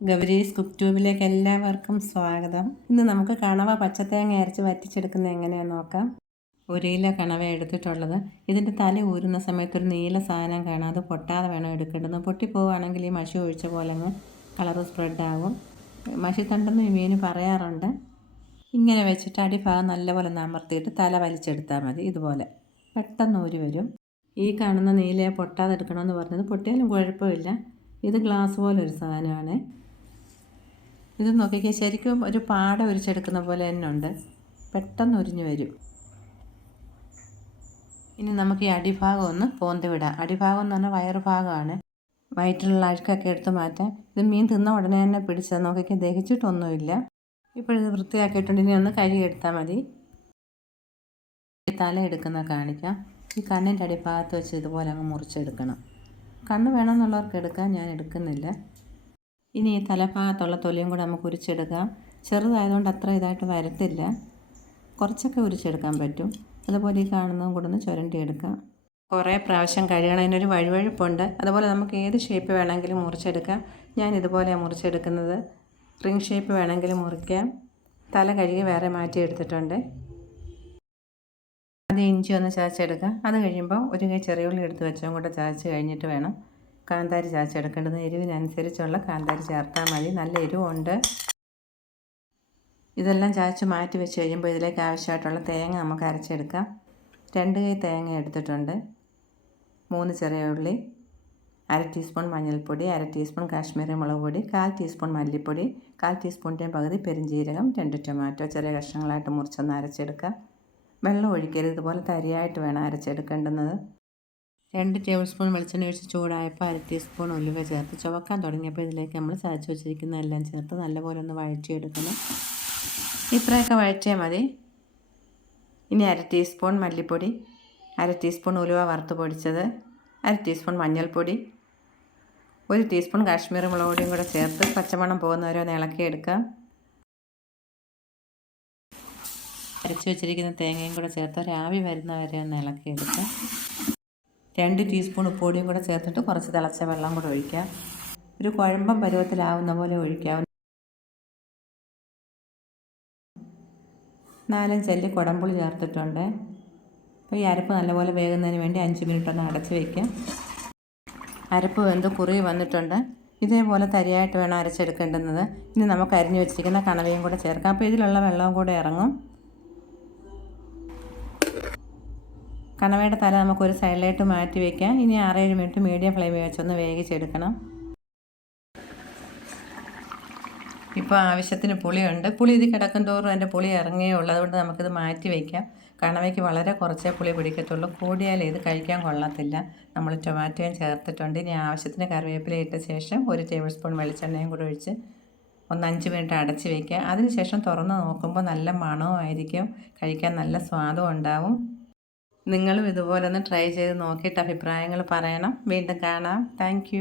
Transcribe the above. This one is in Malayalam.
ഗൗരീസ് കുക്ക് ട്യൂബിലേക്ക് എല്ലാവർക്കും സ്വാഗതം. ഇന്ന് നമുക്ക് കണവ പച്ചത്തേങ്ങ അരച്ച് വറ്റിച്ചെടുക്കുന്നത് എങ്ങനെയാണെന്ന് നോക്കാം. ഒരു കണവ എടുത്തിട്ടുള്ളത്. ഇതിന്റെ തല ഊരുന്ന സമയത്ത് ഒരു നീല സാധനം കാണാം. അത് പൊട്ടാതെ വേണം എടുക്കേണ്ടത്. പൊട്ടിപ്പോവുകയാണെങ്കിൽ ഈ മഷി ഒഴിച്ച പോലെ അങ്ങ് കളറ് സ്പ്രെഡ് ആകും മഷി തണ്ടെന്ന് ഈ മീൻ പറയാറുണ്ട്. ഇങ്ങനെ വെച്ചിട്ട് അടിഭാഗം നല്ലപോലെ നമർത്തിയിട്ട് തല വലിച്ചെടുത്താൽ മതി. ഇതുപോലെ. പെട്ടെന്ന് ഊരി വരും. ഈ കാണുന്ന നീലയെ പൊട്ടാതെ എടുക്കണമെന്ന് പറഞ്ഞത് പൊട്ടിയാലും കുഴപ്പമില്ല. ഇത് ഗ്ലാസ് പോലെ ഒരു സാധനമാണ്. ഇത് നോക്കിക്കേ ശരിക്കും ഒരു പാട ഉരിച്ചെടുക്കുന്ന പോലെ തന്നെ ഉണ്ട്. പെട്ടെന്ന് ഉരിഞ്ഞു വരും. ഇനി നമുക്ക് ഈ അടിഭാഗം ഒന്ന് പോന്തി വിടാം. അടിഭാഗം എന്ന് പറഞ്ഞാൽ വയറു ഭാഗമാണ്. വയറ്റിലുള്ള അഴുക്കൊക്കെ എടുത്ത് മാറ്റാം. ഇത് മീൻ തിന്ന ഉടനെ തന്നെ പിടിച്ചത് നോക്കിക്കേ ദഹിച്ചിട്ടൊന്നുമില്ല. ഇപ്പോഴിത് വൃത്തിയാക്കിയിട്ടുണ്ട്. ഇനി ഒന്ന് കഴുകിയെടുത്താൽ മതി. തല എടുക്കുന്ന കാണിക്കാം. ഈ കണ്ണിന്റെ അടിഭാഗത്ത് വെച്ച് ഇതുപോലെ അങ്ങ് മുറിച്ചെടുക്കണം. കണ്ണ് വേണമെന്നുള്ളവർക്ക് എടുക്കാം. ഞാൻ എടുക്കുന്നില്ല. ഇനി ഈ തലഭാഗത്തുള്ള തൊലിയും കൂടെ നമുക്ക് ഉരിച്ചെടുക്കാം. ചെറുതായതുകൊണ്ട് അത്ര ഇതായിട്ട് വരത്തില്ല. കുറച്ചൊക്കെ ഉരിച്ചെടുക്കാൻ പറ്റും. അതുപോലെ ഈ കാണുന്നതും കൂടെ ഒന്ന് ചുരണ്ടിയെടുക്കാം. കുറേ പ്രാവശ്യം കഴുകണം. അതിനൊരു വഴുവഴുപ്പുണ്ട്. അതുപോലെ നമുക്ക് ഏത് ഷേപ്പ് വേണമെങ്കിലും മുറിച്ചെടുക്കാം. ഞാൻ ഇതുപോലെ മുറിച്ചെടുക്കുന്നത്. റിംഗ് ഷേപ്പ് വേണമെങ്കിലും മുറിക്കാം. തല കഴുകി വേറെ മാറ്റി എടുത്തിട്ടുണ്ട്. അത് ഇഞ്ചി ഒന്ന് ചതച്ചെടുക്കാം. അത് കഴിയുമ്പോൾ ഒരു കൈ ചെറിയുള്ളി എടുത്ത് വെച്ചും കൂടെ ചതച്ച് കഴിഞ്ഞിട്ട് വേണം കാന്താരി ചാച്ചെടുക്കേണ്ടത് എരിവിനനുസരിച്ചുള്ള കാന്താരി ചേർത്താൽ മതി. നല്ല എരിവുണ്ട്. ഇതെല്ലാം ചാച്ച് മാറ്റി വെച്ച് കഴിയുമ്പോൾ ഇതിലേക്ക് ആവശ്യമായിട്ടുള്ള തേങ്ങ നമുക്ക് അരച്ചെടുക്കാം. രണ്ട് കൈ തേങ്ങ എടുത്തിട്ടുണ്ട്. മൂന്ന് ചെറിയ ഉള്ളി അര ടീസ്പൂൺ മഞ്ഞൾപ്പൊടി അര ടീസ്പൂൺ കാശ്മീരി മുളക് പൊടി കാൽ ടീസ്പൂൺ മല്ലിപ്പൊടി കാൽ ടീസ്പൂണിന്റെയും പകുതി പെരിഞ്ജീരകം രണ്ട് ടൊമാറ്റോ ചെറിയ കഷ്ണങ്ങളായിട്ട് മുറിച്ചൊന്ന് അരച്ചെടുക്കാം. വെള്ളം ഒഴിക്കരുത്. ഇതുപോലെ തരിയായിട്ട് വേണം അരച്ചെടുക്കേണ്ടുന്നത്. രണ്ട് ടേബിൾ സ്പൂൺ വെളിച്ചെണ്ണ ഒഴിച്ച് ചൂടായപ്പോൾ അര ടീസ്പൂൺ ഉലുവ ചേർത്ത് ചുവക്കാൻ തുടങ്ങിയപ്പോൾ ഇതിലേക്ക് നമ്മൾ ചതച്ച് വെച്ചിരിക്കുന്ന എല്ലാം ചേർത്ത് നല്ലപോലെ ഒന്ന് വഴറ്റിയെടുക്കണം. ഇത്രയൊക്കെ വഴറ്റിയാൽ മതി. ഇനി അര ടീസ്പൂൺ മല്ലിപ്പൊടി അര ടീസ്പൂൺ ഉലുവ വറുത്ത് പൊടിച്ചത് അര ടീസ്പൂൺ മഞ്ഞൾപ്പൊടി ഒരു ടീസ്പൂൺ കാശ്മീർ മുളക് പൊടിയും കൂടെ ചേർത്ത് പച്ചമണം പോകുന്നവരെ ഒന്ന് ഇളക്കിയെടുക്കാം അരച്ച് വെച്ചിരിക്കുന്ന തേങ്ങയും കൂടെ ചേർത്ത് രാവി വരുന്നവരെ ഒന്ന് ഇളക്കിയെടുക്കാം രണ്ട് ടീസ്പൂൺ ഉപ്പുപൊടിയും കൂടെ ചേർത്തിട്ട് കുറച്ച് തിളച്ച വെള്ളം കൂടെ ഒഴിക്കാം. ഒരു കുഴമ്പം പരുവത്തിലാവുന്ന പോലെ ഒഴിക്കാം. നാലഞ്ച് അല്ലി കുടമ്പുളി ചേർത്തിട്ടുണ്ട്. അപ്പോൾ ഈ അരപ്പ് നല്ലപോലെ വേകുന്നതിന് വേണ്ടി അഞ്ച് മിനിറ്റ് ഒന്ന് അടച്ച് വയ്ക്കാം അരപ്പ് വെന്ത് കുറി വന്നിട്ടുണ്ട്. ഇതേപോലെ തരിയായിട്ട് വേണം അരച്ചെടുക്കേണ്ടുന്നത്. ഇനി നമുക്ക് അരിഞ്ഞു വെച്ചിരിക്കുന്ന കണവയും കൂടെ ചേർക്കാം. അപ്പോൾ ഇതിലുള്ള വെള്ളവും കൂടെ ഇറങ്ങും. കണവയുടെ തല നമുക്കൊരു സൈഡിലായിട്ട് മാറ്റി വയ്ക്കാം ഇനി ആറേഴ് മിനിറ്റ് മീഡിയം ഫ്ലെയിമിൽ വെച്ചൊന്ന് വേവിച്ചെടുക്കണം. ഇപ്പോൾ ആവശ്യത്തിന് പുളിയുണ്ട്. പുളി ഇത് കിടക്കും തോറും അതിന്റെ പുളി ഇറങ്ങിയേ ഉള്ളൂ. അതുകൊണ്ട് നമുക്കിത് മാറ്റി വയ്ക്കാം കണവയ്ക്ക് വളരെ കുറച്ചേ പുളി പിടിക്കത്തുള്ളൂ. കൂടിയാൽ ഇത് കഴിക്കാൻ കൊള്ളത്തില്ല. നമ്മൾ ടൊമാറ്റോയും ചേർത്തിട്ടുണ്ട്. ഇനി ആവശ്യത്തിന് കറിവേപ്പില ഇട്ട ശേഷം ഒരു ടേബിൾ സ്പൂൺ വെളിച്ചെണ്ണയും കൂടെ ഒഴിച്ച് ഒന്ന് അഞ്ച് മിനിറ്റ് അടച്ച് വയ്ക്കുക അതിനുശേഷം തുറന്ന് നോക്കുമ്പോൾ നല്ല മണവും ആയിരിക്കും. കഴിക്കാൻ നല്ല സ്വാദും ഉണ്ടാവും. നിങ്ങളും ഇതുപോലെ ഒന്ന് ട്രൈ ചെയ്ത് നോക്കിയിട്ട് അഭിപ്രായങ്ങൾ പറയണം. വീണ്ടും കാണാം. താങ്ക്